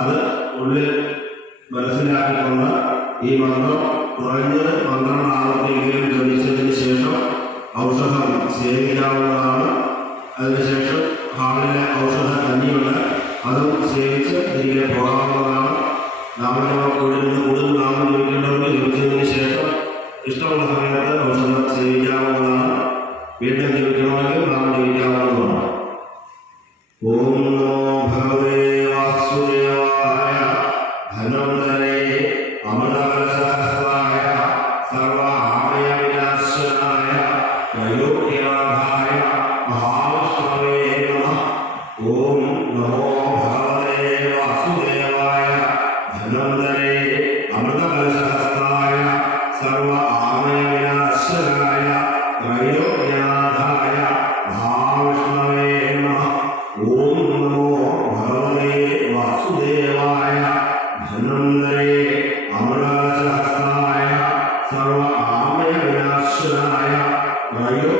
അത് ഉള്ളിൽ മനസ്സിലാക്കിക്കൊണ്ട് ഈ മന്ത്രം കുറഞ്ഞത് പന്ത്രണ്ട് ആവർത്തിയെങ്കിലും ജപിച്ചതിന് ശേഷം ഔഷധം സേവിക്കാവുന്നതാണ്. അതിനുശേഷം ഹാളിലെ ഔഷധ കഞ്ഞിയുണ്ട് അതും സേവിച്ച് തിരികെ പോകാവുന്നതാണ്. നാമജപം കൂടുതൽ കൂടുതൽ നാമം ജപിക്കേണ്ടവർക്ക് ജപിച്ചതിന് ശേഷം ഇഷ്ടമുള്ള സമയത്ത് ഔഷധം സേവിക്കാവുന്നതാണ്. വീണ്ടും ജപിക്കണമെങ്കിൽ നാമം ജപിക്കാവുന്നതാണ് ഓം ത്രയോഗ്യനാഥായ മഹാവിഷ്ണവേ നമഃ. ഓം നമോ ഭഗവതേ വാസുദേവായ അമൃതകലശാസ്ത്രായ സർവ സർവാമയ വിനാശനായ ത്രയോഗ്യനാഥായ മഹാവിഷ്ണവേ നമഃ. ഓം നമോ ഭഗവതേ വാസുദേവായ ധനന്തരേ അമൃതകലശാസ്ത്രായ സർവ ആമയ మరియు